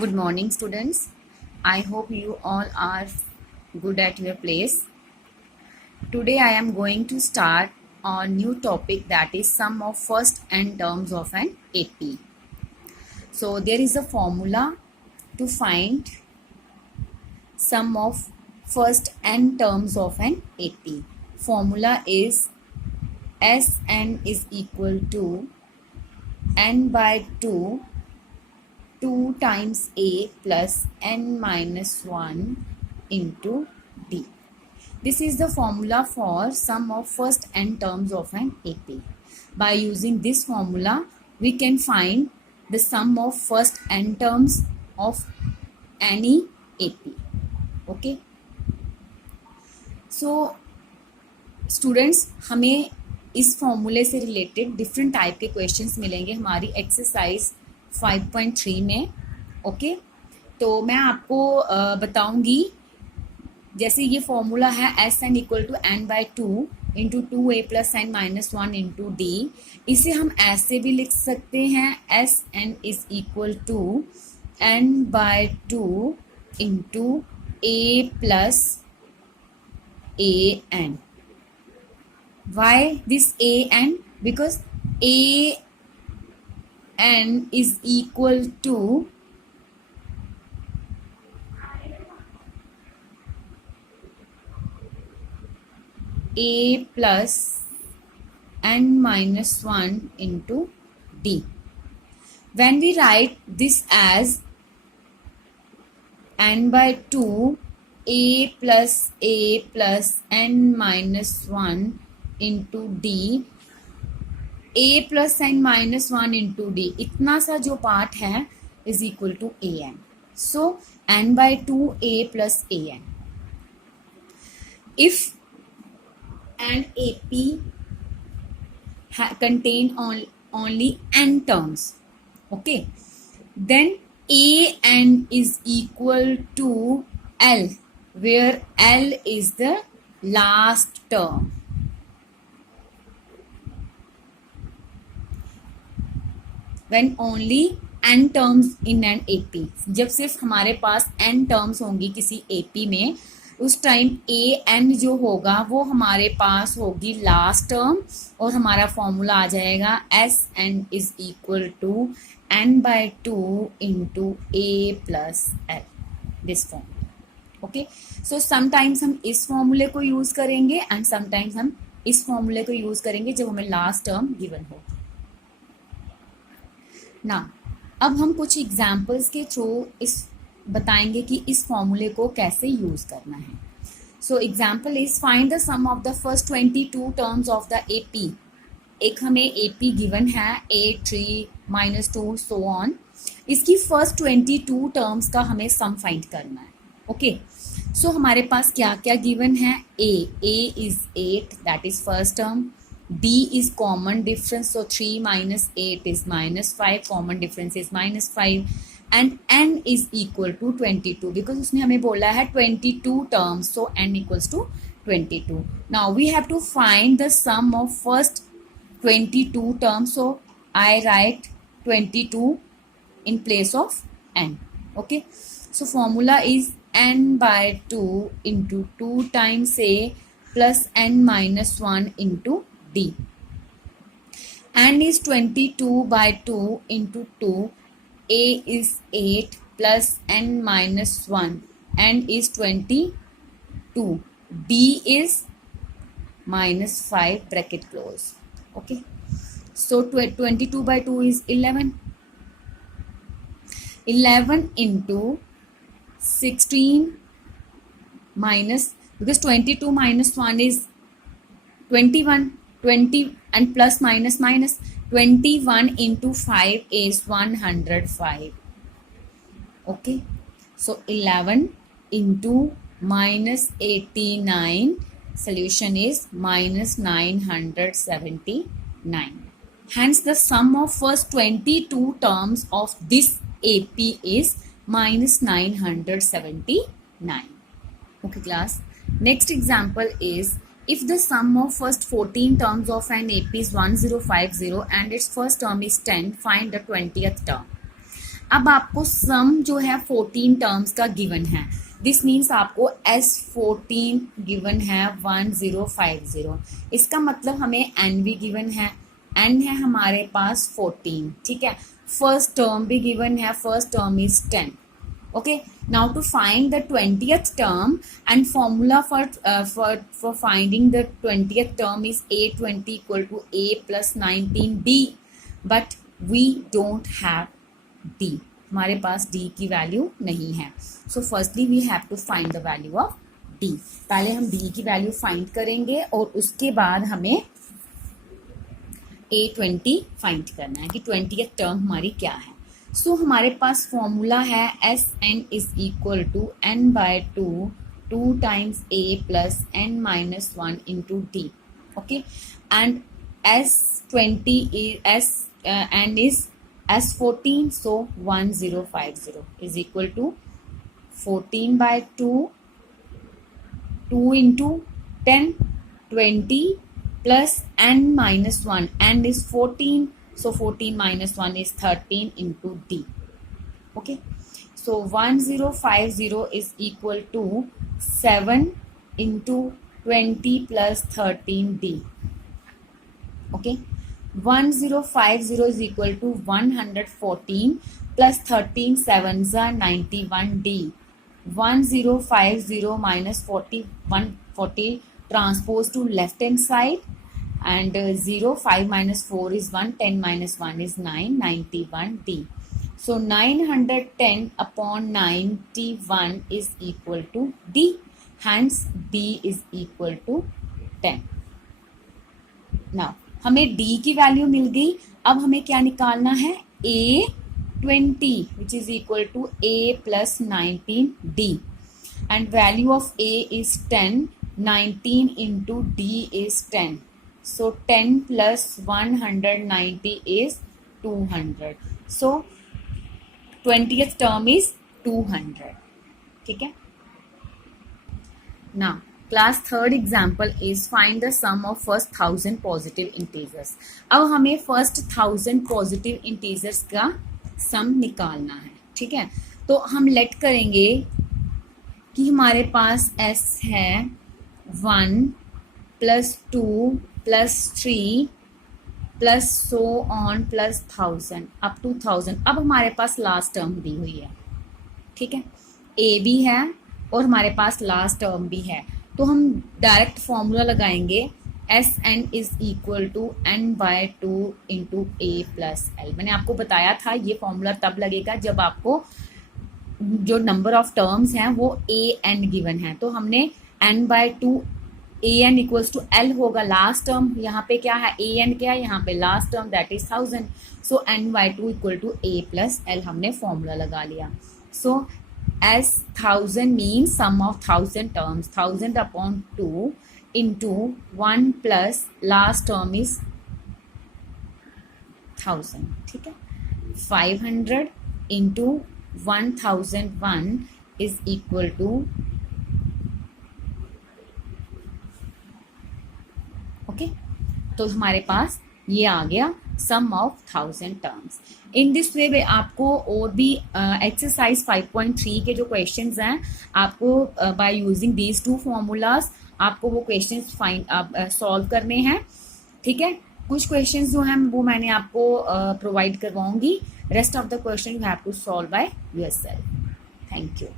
Good morning, students. I hope you all are good at your place. Today I am going to start a new topic, that is sum of first n terms of an AP. So there is a formula to find sum of first n terms of an AP. Formula is Sn is equal to n by 2 times A plus n minus 1 into D. This is the formula for sum of first n terms of an AP. By using this formula, we can find the sum of first n terms of any AP. Okay. So, students, हमें इस फॉर्मूले से related different type के questions मिलेंगे हमारी exercise 5.3 में. Okay, तो मैं आपको बताऊंगी. जैसे ये फॉर्मूला है S N equal to N by 2 into 2a plus N minus 1 into D. इसे हम ऐसे भी लिख सकते हैं S N is equal to N by 2 into A plus A N. Why this a n? Because a n is equal to a plus n minus 1 into d. When we write this as n by 2 a plus n minus 1 into d, a plus n minus 1 into d, इतना सा जो part है is equal to a n. So n by 2 a plus a n. If an AP contain only n terms, okay, then a n is equal to L, where L is the last term. When only n terms in an AP, जब सिर्फ हमारे पास n terms होंगी किसी AP में, उस time a n जो होगा वो हमारे पास होगी लास्ट टर्म और हमारा फॉर्मूला आ जाएगा S N is equal to n by 2 into a plus L. This formula. Okay, so sometimes हम इस फॉर्मूले को यूज करेंगे एंड समटाइम्स हम इस फॉर्मूले को यूज करेंगे जब हमें लास्ट टर्म गिवन हो ना. अब हम कुछ एग्जाम्पल्स के थ्रू इस बताएंगे कि इस फॉर्मूले को कैसे यूज करना है. So example is find the sum of the first 22 terms of the AP. एक हमें एपी गिवन है 8 3 -2 सो ऑन. इसकी फर्स्ट 22 टर्म्स का हमें सम फाइंड करना है. ओके, सो हमारे पास क्या क्या गिवन है. A is 8, that is first term. D is common difference, so 3 minus 8 is minus 5, common difference is minus 5, and n is equal to 22 because उसने हमें बोला है 22 terms, so n equals to 22. Now we have to find the sum of first 22 terms, so I write 22 in place of n. Okay, so formula is n by 2 into 2 times a plus n minus 1 into D. N is 22 by 2 into 2. A is 8 plus n minus 1. N is 22. D is minus 5, bracket close. Okay. So 22 by 2 is 11. 11 into 16 minus, because 22 minus 1 is 21. 20 and plus minus minus, 21 into 5 is 105. Okay, so 11 into minus 89, solution is minus 979. Hence the sum of first 22 terms of this AP is minus 979. Okay class, next example is if the sum of first 14 terms of an AP is 1050 and its first term is 10, find the 20th term. अब आपको सम जो है 14 terms का given है, this means आपको S14 given है 1050। इसका मतलब हमें n भी गिवन है, n है हमारे पास 14, ठीक है। फर्स्ट टर्म भी गिवन है, first term is 10। Okay, now to find the 20th term, and formula for finding the 20th term is A20 equal to A plus 19D, but we don't have D, हमारे पास D की value नहीं है। So firstly we have to find the value of D। पहले हम D की value find करेंगे और उसके बाद हमें A20 फाइंड करना है कि 20th टर्म हमारी क्या है। सो हमारे पास फॉर्मूला है S N is equal to N by two times A plus N minus 1 into D. Okay, and S20 S N is S14, so 1050 is equal to 14 by 2 into 10, 20 plus n minus 1, n is 14, so 14 minus 1 is 13 into d. Okay, so 1050 is equal to 7 into 20 plus 13d. Okay, 1050 is equal to 114 plus 13 7s are 91d. 1050 minus 40 transpose to left hand side, and 0, 5 minus 4 is 1, 10 minus 1 is 9, 91d. So 910 upon 91 is equal to d, hence d is equal to 10. Now हमें d की value मिल गई, अब हमें क्या निकालना है, A20 which is equal to A plus 19d, and value of A is 10, 19 into d is 10, so 10 plus 190 is 200, so 20th term is 200, ठीक है। Now class third example is find the sum of first 1000 positive integers। अब हमें first 1000 positive integers का सम निकालना है, ठीक है। तो हम लेट करेंगे कि हमारे पास s है 1 plus 2 plus 3 plus so on plus 1000 up to 1000। अब हमारे पास लास्ट टर्म दी हुई है, ठीक है, a भी है और हमारे पास लास्ट टर्म भी है, तो हम डायरेक्ट फॉर्मूला लगाएंगे S N is equal to N by 2 into A plus L. मैंने आपको बताया था ये फॉर्मूला तब लगेगा जब आपको जो नंबर ऑफ टर्म्स हैं वो ए एन गिवन है, तो हमने N by 2 A N equals to L होगा लास्ट टर्म, यहाँ पे क्या है ए एन क्या है, यहाँ पे last term that is 1000, so n by 2 equal to a plus l हमने फॉर्मूला लगा लिया। So S 1000 mean sum of 1000 terms, 1000 upon 2 into 1 plus last term is 1000, ठीक है, 500 into 1001 is equal to, okay, तो हमारे पास ये आ गया sum of 1000 terms. In this way आपको और भी एक्सरसाइज 5.3 के जो क्वेश्चंस हैं आपको by using these two formulas आपको वो क्वेश्चंस सॉल्व करने हैं, ठीक है। कुछ क्वेश्चंस जो हैं वो मैंने आपको प्रोवाइड करवाऊंगी, rest of the question you have to solve by yourself. Thank you.